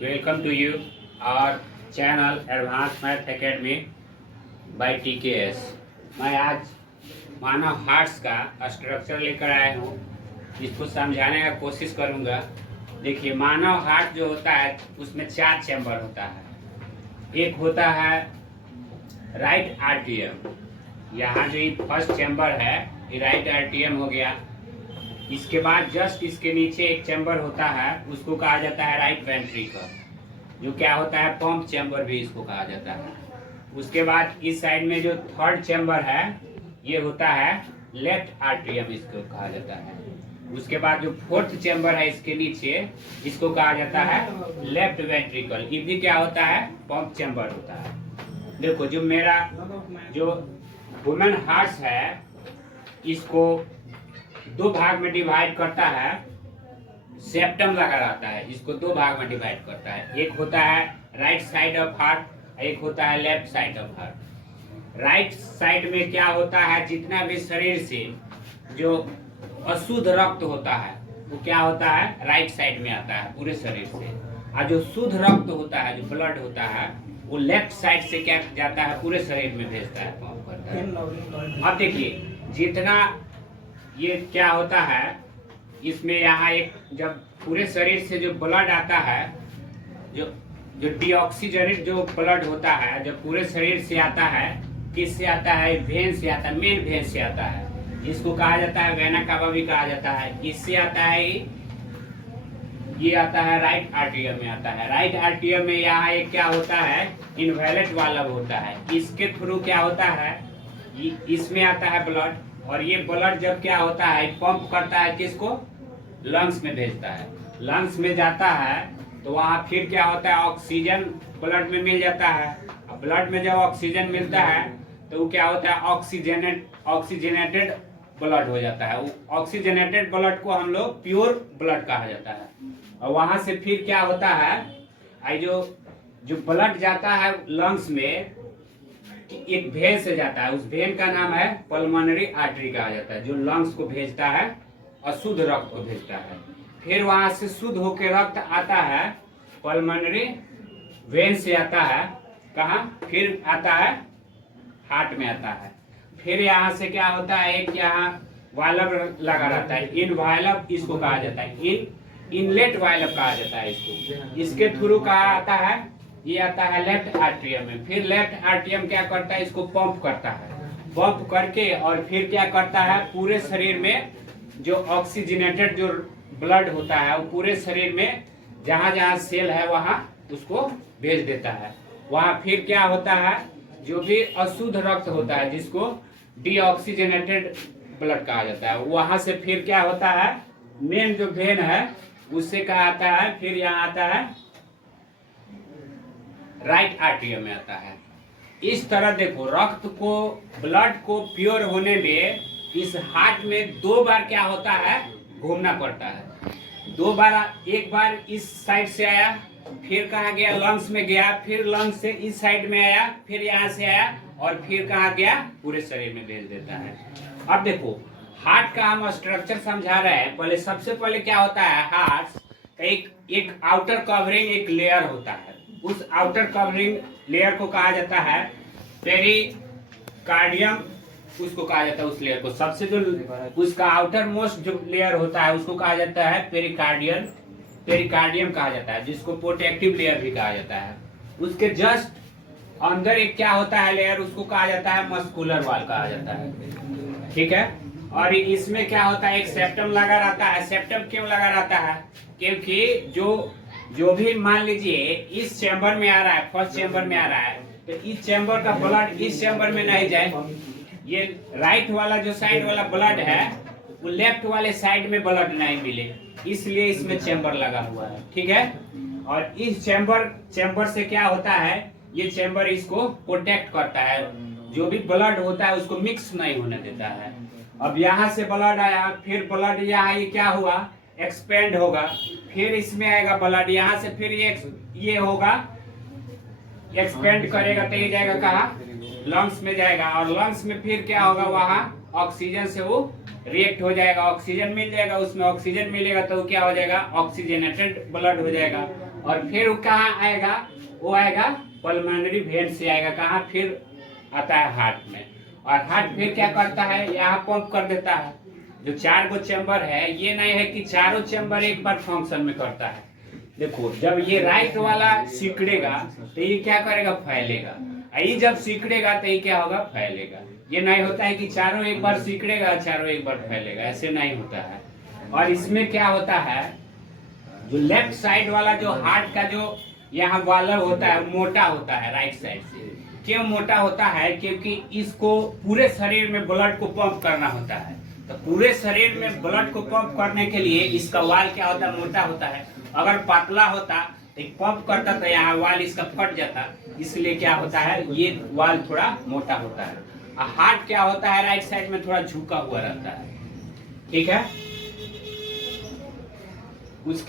Welcome to you our channel advance math academy by TKS। मैं आज मानव hearts का structure लेकर आया हूँ, इसको समझाने का कोशिश करूँगा। देखिए, मानव हार्ट जो होता है उसमें 4 चैम्बर होता है। एक होता है राइट आर्टियम, यहाँ जो ये फर्स्ट चैम्बर है ये राइट आर्टियम हो गया। इसके बाद जस्ट इसके नीचे एक चैम्बर होता है, उसको कहा जाता है राइट वेंट्रिकल, जो क्या होता है पंप चैम्बर भी इसको कहा जाता है। उसके बाद इस साइड में जो थर्ड चैम्बर है ये होता है लेफ्ट आर्टियम, इसको कहा जाता है। उसके बाद जो फोर्थ चैम्बर है इसके नीचे, इसको कहा जाता है लेफ्ट वेंट्रिकल, ये भी क्या होता है पंप चैम्बर होता है। देखो, जो मेरा जो ह्यूमन हार्ट है इसको 2 भाग में डिवाइड करता है, सेप्टम लगा रहता है, इसको 2 भाग में डिवाइड करता है। एक होता है राइट साइड ऑफ हार्ट, एक होता है left side of heart. Right side में क्या होता है, जितना भी शरीर से जो अशुद्ध रक्त होता है वो क्या होता है राइट साइड में आता है पूरे शरीर से, और जो शुद्ध रक्त होता है जो ब्लड होता है वो लेफ्ट साइड से क्या जाता है पूरे शरीर में भेजता है, पंप करता है। अब देखिए, जितना ये क्या होता है इसमें, यहाँ एक जब पूरे शरीर से जो ब्लड आता है, जो डीऑक्सीजनेट जो ब्लड होता है जब पूरे शरीर से आता है, किससे आता है, वेन से आता है, मेन वेन से आता है, जिसको कहा जाता है वेना कावा भी कहा जाता है। किससे आता है ये आता है राइट आर्टियम में आता है। राइट आर्टियम में यहाँ एक क्या होता है इनवैलेट वाल्व होता है, इसके थ्रू क्या होता है इसमें आता है ब्लड, और ये ब्लड जब क्या होता है पंप करता है किसको, लंग्स में भेजता है। लंग्स में जाता है तो वहाँ फिर क्या होता है ऑक्सीजन ब्लड में मिल जाता है। अब ब्लड में जब ऑक्सीजन मिलता है तो वो क्या होता है ऑक्सीजनेटेड ब्लड हो जाता है। वो ऑक्सीजनेटेड ब्लड को हम लोग प्योर ब्लड कहा जाता है। और वहाँ से फिर क्या होता है जो ब्लड जाता है लंग्स में, एक वेन से जाता है, उस वेन का नाम है पल्मोनरी आर्टरी कहा जाता है, जो लंग्स को भेजता है, अशुद्ध रक्त को भेजता है। फिर वहां से शुद्ध होकर रक्त आता है पल्मोनरी वेन से आता है, कहाँ, फिर आता है हार्ट में आता है। फिर यहाँ से क्या होता है एक यहाँ वाल्व लगा रहता है, इन वाल्व इसको कहा जाता है, इनलेट वाल्व कहा जाता है इसको। इसके थ्रू कहा आता है ये आता है लेफ्ट आर्टियम में। फिर लेफ्ट आर्टियम क्या करता है, इसको पंप करता है, पंप करके और फिर क्या करता है पूरे शरीर में जो ऑक्सीजनेटेड जो ब्लड होता है वो पूरे शरीर में जहाँ जहाँ सेल है वहाँ उसको भेज देता है। वहाँ फिर क्या होता है जो भी अशुद्ध रक्त होता है जिसको डीऑक्सीजनेटेड ब्लड कहा जाता है, वहाँ से फिर क्या होता है मेन जो वेन है उससे कहा आता है, फिर यहाँ आता है राइट आर्टियम में आता है। इस तरह देखो, रक्त को ब्लड को प्योर होने में इस हार्ट में 2 बार क्या होता है घूमना पड़ता है। 2 बार, एक बार इस साइड से आया, फिर कहाँ गया लंग्स में गया, फिर लंग्स से इस साइड में आया, फिर यहाँ से आया और फिर कहाँ गया पूरे शरीर में भेज देता है। अब देखो, हार्ट का हम स्ट्रक्चर समझा रहे हैं। पहले सबसे पहले क्या होता है, हार्ट एक आउटर कवरिंग एक लेयर होता है, उस आउटर कवरिंग लेयर को कहा जाता है पेरिकार्डियम, उसको कहा जाता है उस लेयर को। सबसे जो उसका आउटर मोस्ट जो लेयर होता है उसको कहा जाता है पेरिकार्डियम कहा जाता है, जिसको प्रोटेक्टिव लेयर भी कहा जाता है। उसके जस्ट अंदर एक क्या होता है लेयर, उसको कहा जाता है मस्कुलर वॉल कहा जाता है, ठीक है। और इसमें क्या होता है एक सेप्टम लगा रहता है। सेप्टम क्यों लगा रहता है, क्योंकि जो भी मान लीजिए इस चैम्बर में आ रहा है, फर्स्ट चैम्बर में आ रहा है, तो इस चैम्बर का ब्लड इस चैम्बर में नहीं जाए, ये राइट वाला जो साइड वाला ब्लड है वो लेफ्ट वाले साइड में ब्लड नहीं मिले, इसलिए इसमें चैम्बर लगा हुआ है, ठीक है। और इस चैम्बर से क्या होता है, ये चैम्बर इसको प्रोटेक्ट करता है, जो भी ब्लड होता है उसको मिक्स नहीं होने देता है। अब यहाँ से ब्लड आया, फिर ब्लड यहाँ ये क्या हुआ एक्सपेंड होगा, फिर इसमें आएगा ब्लड, यहाँ से फिर ये होगा एक्सपेंड करेगा तो ये जाएगा कहाँ, लंग्स में जाएगा, और लंग्स में फिर क्या होगा वहाँ ऑक्सीजन से वो रिएक्ट हो जाएगा, ऑक्सीजन मिल जाएगा, उसमें ऑक्सीजन मिलेगा तो क्या हो जाएगा, ऑक्सीजनेटेड ब्लड हो जाएगा। और फिर वो कहाँ आएगा, वो आएगा पल्मोनरी वेन से आएगा, कहाँ, फिर आता है हार्ट में। और हार्ट फिर क्या करता है, यहाँ पंप कर देता है। जो 4 गो चैम्बर है, ये नहीं है कि चारों चैम्बर एक बार फंक्शन में करता है। देखो जब ये राइट वाला सिकुड़ेगा तो ये क्या करेगा, फैलेगा। ये जब सिकुड़ेगा तो ये क्या होगा, फैलेगा। ये नहीं होता है कि चारों एक बार सिकुड़ेगा चारों एक बार फैलेगा, ऐसे नहीं होता है। और इसमें क्या होता है, जो लेफ्ट साइड वाला जो हार्ट का जो यहाँ वाला होता है मोटा होता है राइट साइड से। क्यों मोटा होता है, क्योंकि इसको पूरे शरीर में ब्लड को पंप करना होता है। तो पूरे शरीर में ब्लड को पंप करने के लिए इसका वाल क्या होता है, मोटा होता है। अगर पतला होता तो पंप करता तो यहाँ वाल इसका फट जाता, इसलिए क्या होता है, ये वाल थोड़ा मोटा होता है। हार्ट क्या होता है, राइट साइड में थोड़ा झुका हुआ रहता है। ठीक है, उसके